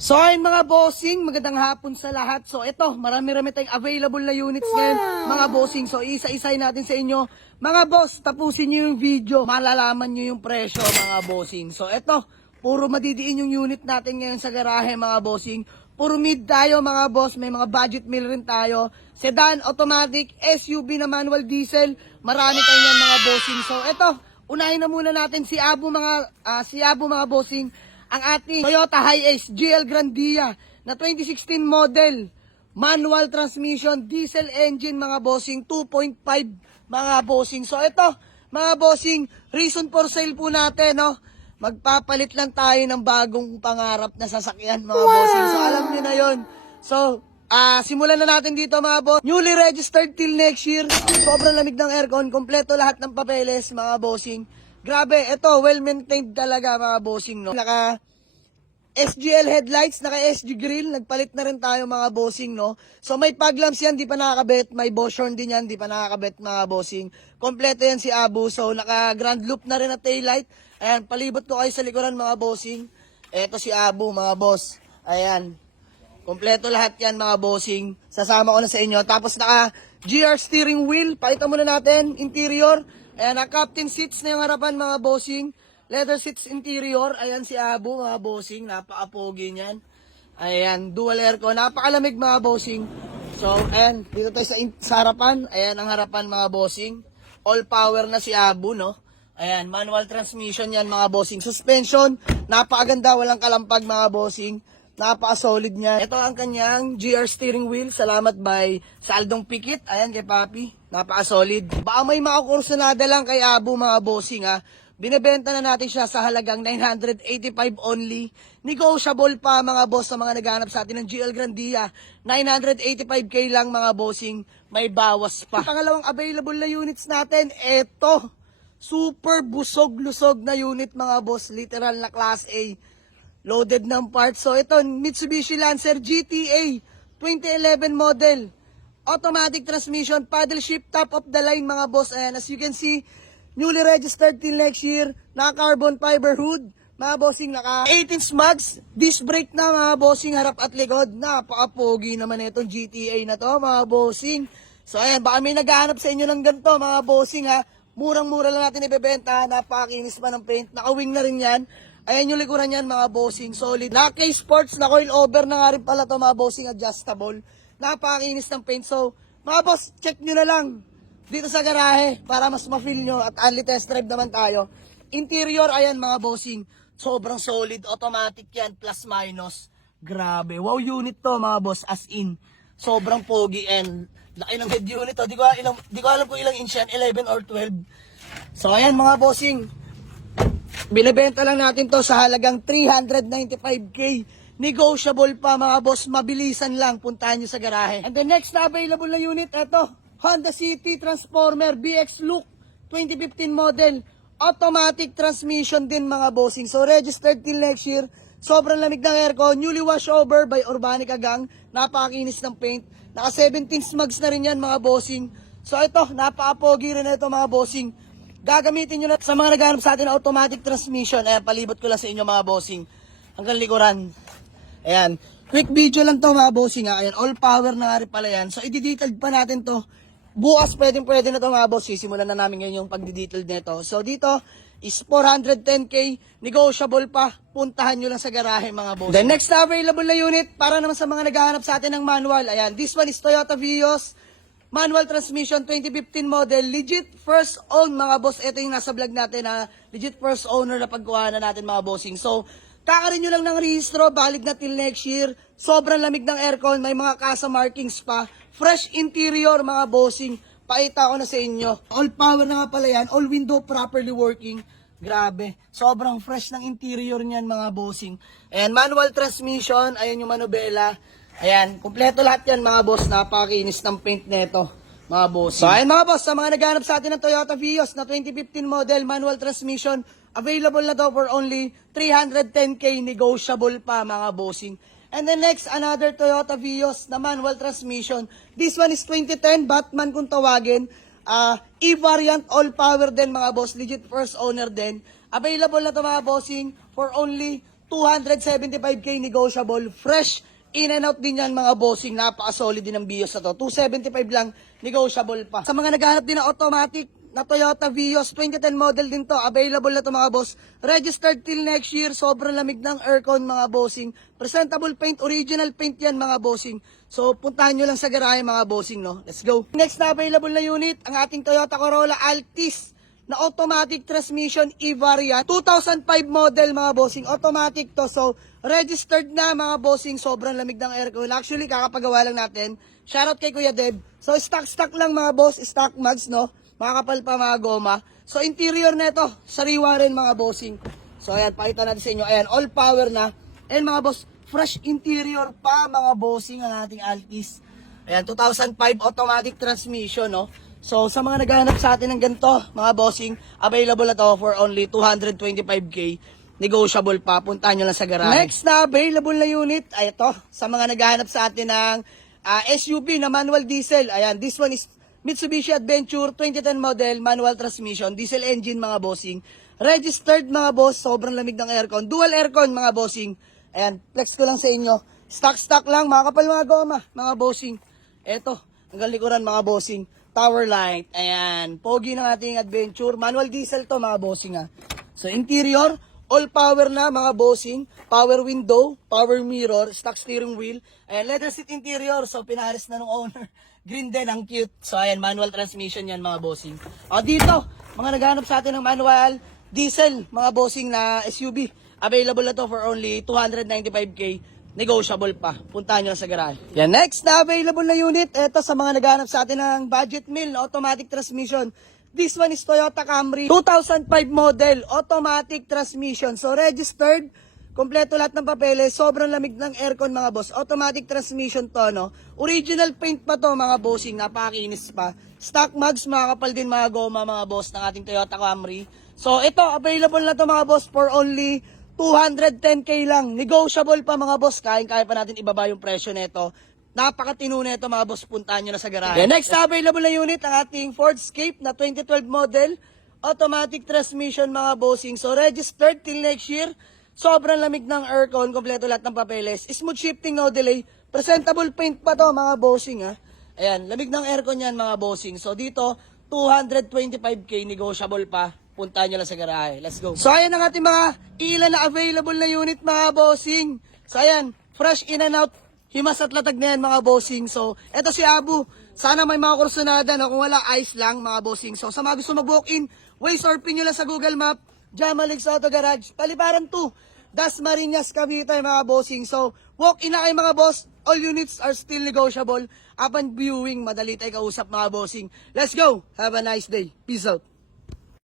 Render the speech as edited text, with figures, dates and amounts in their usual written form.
So ayun mga bossing, magandang hapon sa lahat. So ito, marami-rami tayong available na units ngayon mga bossing. So isa-isay natin sa inyo. Mga boss, tapusin nyo yung video. Malalaman nyo yung presyo mga bossing. So ito, puro madidiin yung unit natin ngayon sa garahe mga bossing. Puro mid tayo mga boss, may mga budget meal rin tayo. Sedan, automatic, SUV na manual diesel. Marami tayong yan mga bossing. So ito, unahin na muna natin si Abu mga bossing. Ang ating Toyota Hiace GL Grandia na 2016 model, manual transmission, diesel engine mga bossing, 2.5 mga bossing. So ito mga bossing, reason for sale po natin, no? Magpapalit lang tayo ng bagong pangarap na sasakyan mga bossing. So alam niyo na yon. So simulan na natin dito mga boss. Newly registered till next year. Sobrang lamig ng aircon, kompleto lahat ng papeles mga bossing. Grabe, ito, well-maintained talaga mga bossing, no? Naka SGL headlights, naka SG grill, nagpalit na rin tayo mga bossing, no? So may fog lamps yan, di pa nakakabit. May Bosch horn din yan, di pa nakakabit mga bossing. Kompleto yan si Abu. So naka grand loop na rin at taillight. Ayan, palibot ko kayo sa likuran mga bossing. Ito si Abu mga boss. Ayan. Kompleto lahat yan mga bossing. Sasama ko na sa inyo. Tapos naka GR steering wheel. Pakita muna natin. Interior. Ayan, captain seats na yung harapan mga bossing. Leather seats interior. Ayan si Abu mga bossing. Napaka-pogi niyan. Ayan, dual aircon. Napakalamig mga bossing. So, ayan. Dito tayo sa harapan. Ayan ang harapan mga bossing. All power na si Abu, no? Ayan, manual transmission yan mga bossing. Suspension. Napakaganda. Walang kalampag mga bossing. Napaka-solid niya. Ito ang kanyang GR steering wheel. Salamat by Saldong Pikit. Ayan kay Papi. Napaka-solid. Baka may makakursunada lang kay Abu mga bossing ha. Binebenta na natin siya sa halagang 985 only. Negotiable pa mga boss sa mga naghahanap sa atin ng GL Grandia. 985k lang mga bossing. May bawas pa. Pangalawang available na units natin. Ito. Super busog-lusog na unit mga boss. Literal na class A. Loaded ng parts. So ito, Mitsubishi Lancer GTA 2011 model. Automatic transmission, paddle shift, top of the line mga boss. Ayan, as you can see, newly registered till next year. Naka carbon fiber hood. Mga bossing, naka 18 mugs. Disc brake na mga bossing, harap at likod. Napaka-pogi naman itong GTA na to mga bossing. So ayan, baka may naghahanap sa inyo ng ganito mga bossing ha. Murang-mura lang natin ibebenta. Napakakinis pa ng paint. Naka-wing na rin yan. Ayan yung likuran yan mga bossing, solid. Naka sports, na coil over na nga rin pala to mga bossing, adjustable. Napakakinis ng paint. So mga boss, check nyo na lang dito sa garahe para mas ma-feel nyo at only test drive naman tayo. Interior, ayan mga bossing, sobrang solid, automatic yan, plus minus. Grabe, wow unit to mga boss, as in. Sobrang pogi and laki ng head unit to. Di ko alam kung ilang inch yan, 11 or 12. So ayan mga bossing, binebenta lang natin to sa halagang 395k. Negotiable pa mga boss, mabilisan lang, puntahan nyo sa garahe. And the next na available na unit, ito, Honda City Transformer BX Look 2015 model. Automatic transmission din mga bossing. So registered till next year. Sobrang lamig ng aircon. Newly wash over by Urbanica Gang. Napakakinis ng paint. Naka 17 smugs na rin yan mga bossing. So ito, napaka-pogi rin ito mga bossing. Gagamitin nyo na sa mga naghanap sa atin na automatic transmission. Ayan, palibot ko lang sa inyo mga bossing. Hanggang likuran. Ayan. Quick video lang to mga bossing ha. Ayan, all power na nga rin pala yan. So i-detailed pa natin to. Bukas pwede na to mga boss. Simulan na namin ngayon yung pag-detailed nito. So dito is 410k. Negotiable pa. Puntahan nyo lang sa garahe mga boss. The next na available na unit para naman sa mga naghahanap sa atin ng manual. Ayan, this one is Toyota Vios. Manual transmission 2015 model. Legit first own mga boss. Ito yung nasa vlog natin na legit first owner na pagkuha na natin mga bossing. So kakarin nyo lang ng rehistro. Valid na till next year. Sobrang lamig ng aircon. May mga kasa markings pa. Fresh interior mga bossing. Pakita ko na sa inyo. All power na nga pala yan. All window properly working. Grabe. Sobrang fresh ng interior niyan mga bossing. Ayan, manual transmission. Ayan yung manubela. Ayan, kumpleto lahat yan mga boss. Napakakinis ng paint nito mga bossing. So ayan mga boss, sa mga naghanap sa atin ng Toyota Vios na 2015 model manual transmission, available na to for only 310k. Negotiable pa mga bossing. And then next, another Toyota Vios na manual transmission. This one is 2010, Batman kung tawagin. E-variant, all power din mga boss. Legit first owner din. Available na to mga bossing for only 275k negotiable. Fresh in and out din yan mga bossing. Napaka-solid din ng BIOS na to. 275 lang, negotiable pa. Sa mga naghahanap din ng automatic na Toyota Vios, 2010 model din to. Available na to mga boss. Registered till next year. Sobrang lamig ng aircon mga bossing. Presentable paint, original paint yan mga bossing. So puntahan nyo lang sa garahe mga bossing, no? Let's go. Next na available na unit, ang ating Toyota Corolla Altis na automatic transmission E-Variant. 2005 model mga bossing. Automatic to. So registered na mga bossing. Sobrang lamig ng aircon. Actually kakapagawa lang natin. Shoutout kay Kuya Deb. So stock lang mga boss. Stock mags, no? Makakapal pa mga goma. So interior na ito, sariwa rin mga bossing. So ayan, pakita natin sa inyo. Ayan, all power na. And mga boss, fresh interior pa mga bossing ang ating Altis. Ayan, 2005 automatic transmission, no? So sa mga naghahanap sa atin ng ganito, mga bossing, available na to for only 225k. Negotiable pa, puntahan nyo lang sa garahe. Next na available na unit, ay ito. Sa mga naghahanap sa atin ng SUV na manual diesel. Ayan, this one is Mitsubishi Adventure 2010 model, manual transmission, diesel engine mga bossing. Registered mga boss, sobrang lamig ng aircon. Dual aircon mga bossing. Ayan, flex ko lang sa inyo. Stock lang, mga kapal mga goma, mga bossing. Eto, hanggang likuran mga bossing. Tower light, ayan. Pogi ng ating Adventure. Manual diesel to mga bossing ha. So interior, all power na mga bossing. Power window, power mirror, stock steering wheel. Ayan, leather seat interior. So pinaharis na ng owner. Green din, ang cute. So ayan, manual transmission yan mga bossing. O dito, mga naghanap sa atin ng manual diesel, mga bossing na SUV. Available na to for only 295k. Negotiable pa. Puntahan nyo sa garahe. Yan, next na available na unit. Ito sa mga naghanap sa atin ng budget meal na automatic transmission. This one is Toyota Camry 2005 model, automatic transmission. So registered, kompleto lahat ng papeles, sobrang lamig ng aircon mga boss. Automatic transmission to, no? Original paint pa to mga bossing, napakinis pa. Stock mags, mga kapal din mga goma mga boss ng ating Toyota Camry. So ito, available na to mga boss for only 210k lang. Negotiable pa mga boss. Kaya pa natin ibaba yung presyo nito. Napakatino nito mga boss. Puntahan nyo na sa garahe. Next available na unit, ang ating Ford Escape na 2012 model. Automatic transmission mga bossing. So registered till next year. Sobrang lamig ng aircon. Kompleto lahat ng papeles. Smooth shifting, no delay. Presentable paint pa to mga bossing ha. Ayan, lamig ng aircon yan mga bossing. So dito, 225k negotiable pa. Puntahan nyo lang sa garahe. Let's go. So ayan ang ating mga ilan na available na unit mga bossing. So ayan, fresh in and out. Himas at latag na yan mga bossing. So eto si Abu. Sana may mga kursunada na kung wala ice lang mga bossing. So sa mga gusto mag-walk-in, Waze or pin nyo lang sa Google Map. Jamalix Auto Garage. Paliparan 2. Dasmariñas Cavite mga bossing. So walk-in na kayo mga boss. All units are still negotiable. Upon viewing, madali tayo kausap mga bossing. Let's go. Have a nice day. Peace out.